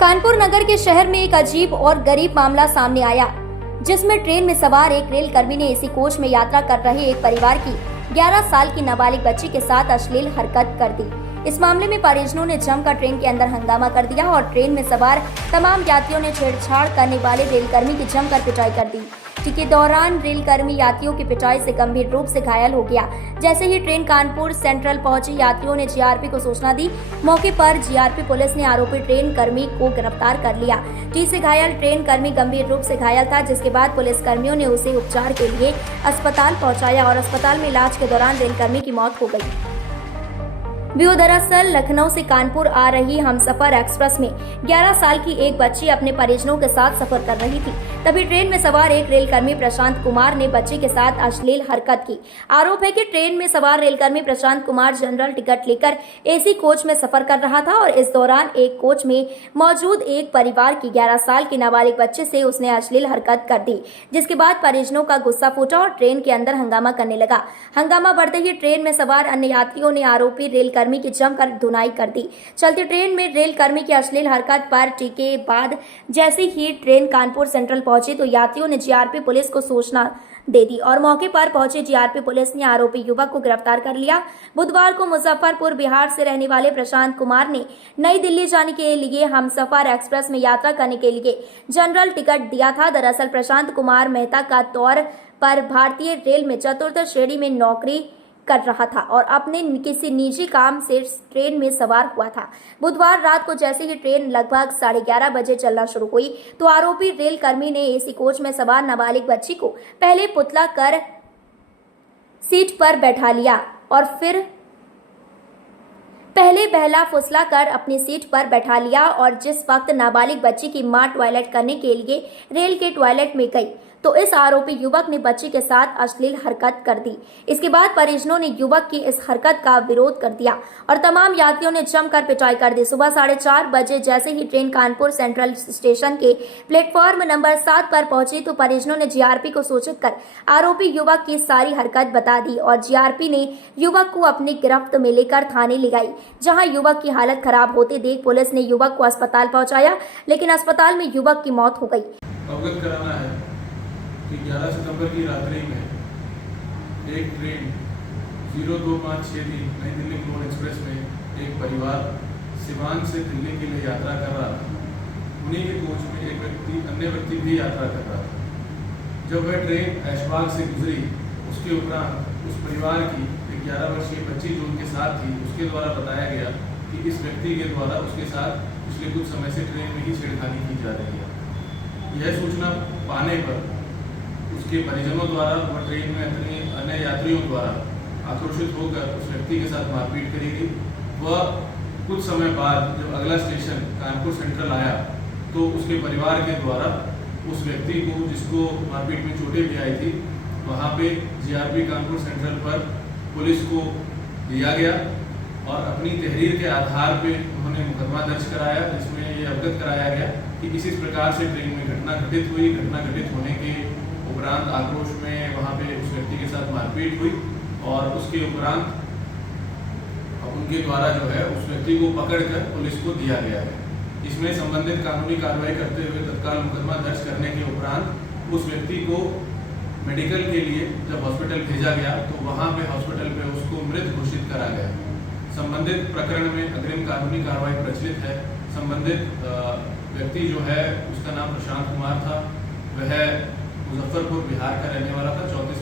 कानपुर नगर के शहर में एक अजीब और गरीब मामला सामने आया, जिसमें ट्रेन में सवार एक रेल कर्मी ने एसी कोच में यात्रा कर रहे एक परिवार की 11 साल की नाबालिग बच्ची के साथ अश्लील हरकत कर दी। इस मामले में परिजनों ने जमकर ट्रेन के अंदर हंगामा कर दिया और ट्रेन में सवार तमाम यात्रियों ने छेड़छाड़ करने वाले रेलकर्मी की जमकर पिटाई कर दी। के दौरान रेलकर्मी यात्रियों की पिटाई से गंभीर रूप से घायल हो गया। जैसे ही ट्रेन कानपुर सेंट्रल पहुंची, यात्रियों ने जीआरपी को सूचना दी। मौके पर जीआरपी पुलिस ने आरोपी ट्रेन कर्मी को गिरफ्तार कर लिया। से घायल ट्रेन कर्मी गंभीर रूप से घायल था, जिसके बाद पुलिस कर्मियों ने उसे उपचार के लिए अस्पताल पहुंचाया और अस्पताल में इलाज के दौरान रेलकर्मी की मौत हो गई। दरअसल लखनऊ से कानपुर आ रही हमसफर एक्सप्रेस में 11 साल की एक बच्ची अपने परिजनों के साथ सफर कर रही थी। तभी ट्रेन में सवार एक रेलकर्मी प्रशांत कुमार ने बच्ची के साथ अश्लील हरकत की। आरोप है कि ट्रेन में सवार रेलकर्मी प्रशांत कुमार जनरल टिकट लेकर एसी कोच में सफर कर रहा था और इस दौरान एक कोच में मौजूद एक परिवार की 11 साल की नाबालिग बच्चे से उसने अश्लील हरकत कर दी, जिसके बाद परिजनों का गुस्सा फूटा और ट्रेन के अंदर हंगामा करने लगा। हंगामा बढ़ते ही ट्रेन में सवार अन्य यात्रियों ने आरोपी रेलकर्मी की जमकर धुनाई कर दी। चलती ट्रेन में रेलकर्मी की अश्लील हरकत पर टीके बाद जैसे ही ट्रेन कानपुर सेंट्रल पहुंची तो यात्रियों ने जीआरपी पुलिस को सूचना दे दी और मौके पर पहुंचे जीआरपी पुलिस ने आरोपी युवक को गिरफ्तार कर लिया। बुधवार को मुजफ्फरपुर बिहार से रहने वाले प्रशांत कुमार ने नई दिल्ली जाने के लिए हमसफर एक्सप्रेस में यात्रा करने के लिए जनरल टिकट दिया था। दरअसल प्रशांत कुमार मेहता का तौर पर भारतीय रेल में चतुर्थ श्रेणी में नौकरी कर रहा था और अपने किसी निजी काम से ट्रेन में सवार हुआ था। बुधवार रात को जैसे ही ट्रेन लगभग 11:30 बजे चलना शुरू हुई तो आरोपी रेलकर्मी ने एसी कोच में सवार नाबालिग बच्ची को पहले पुतला कर सीट पर बैठा लिया और फिर पहले बहला फुसला कर अपनी सीट पर बैठा लिया और जिस वक्त नाबालिग बच्ची की मां टॉयलेट करने के लिए रेल के टॉयलेट में गई तो इस आरोपी युवक ने बच्ची के साथ अश्लील हरकत कर दी। इसके बाद परिजनों ने युवक की इस हरकत का विरोध कर दिया और तमाम यात्रियों ने जमकर पिटाई कर दी। सुबह 4:30 बजे जैसे ही ट्रेन कानपुर सेंट्रल स्टेशन के प्लेटफॉर्म नंबर 7 पर पहुंची तो परिजनों ने जीआरपी को सूचित कर आरोपी युवक की सारी हरकत बता दी और जीआरपी ने युवक को अपनी गिरफ्त में लेकर थाने ले गई, जहां युवक की हालत खराब होते देख पुलिस ने युवक को अस्पताल पहुंचाया, लेकिन अस्पताल में युवक की मौत हो गई। अवगत कराना है कि 11 सितंबर की रात्रि में एक ट्रेन 02563 नई दिल्ली मेल एक्सप्रेस में एक परिवार सिवान से दिल्ली के लिए यात्रा कर रहा था। उन्हीं के कोच में एक अन्य व्यक्ति भी यात्रा कर रहा था। जब वह ट्रेन ऐशबाग से गुजरी, उसके उपरांत उस परिवार की एक 11 वर्षीय बच्ची जो उनके साथ थी, उसके द्वारा बताया गया कि इस व्यक्ति के द्वारा उसके साथ पिछले कुछ समय से ट्रेन में ही छेड़खानी की जा रही है। यह सूचना पाने पर उसके परिजनों द्वारा वह ट्रेन में अन्य यात्रियों द्वारा आक्रोशित होकर उस व्यक्ति के साथ मारपीट करी गई। वह कुछ समय बाद जब अगला स्टेशन कानपुर सेंट्रल आया तो उसके परिवार के द्वारा उस व्यक्ति को, जिसको मारपीट में चोटें भी आई थी, वहाँ पे जीआरपी कानपुर सेंट्रल पर पुलिस को दिया गया और अपनी तहरीर के आधार पे उन्होंने मुकदमा दर्ज कराया, जिसमें ये अवगत कराया गया कि इसी प्रकार से ट्रेन में घटना घटित हुई। घटना घटित होने के उपरांत आक्रोश में वहाँ पे उस व्यक्ति के साथ मारपीट हुई और उसके उपरांत उनके द्वारा जो है उस व्यक्ति को पकड़कर पुलिस को दिया गया है। इसमें संबंधित कानूनी कार्रवाई करते हुए तत्काल मुकदमा दर्ज करने के उपरांत उस व्यक्ति को मेडिकल के लिए जब हॉस्पिटल भेजा गया तो वहाँ पे हॉस्पिटल पे उसको मृत घोषित करा गया। संबंधित प्रकरण में अग्रिम कानूनी कार्रवाई प्रचलित है। संबंधित व्यक्ति जो है उसका नाम प्रशांत कुमार था। वह मुजफ्फरपुर बिहार का रहने वाला था। 34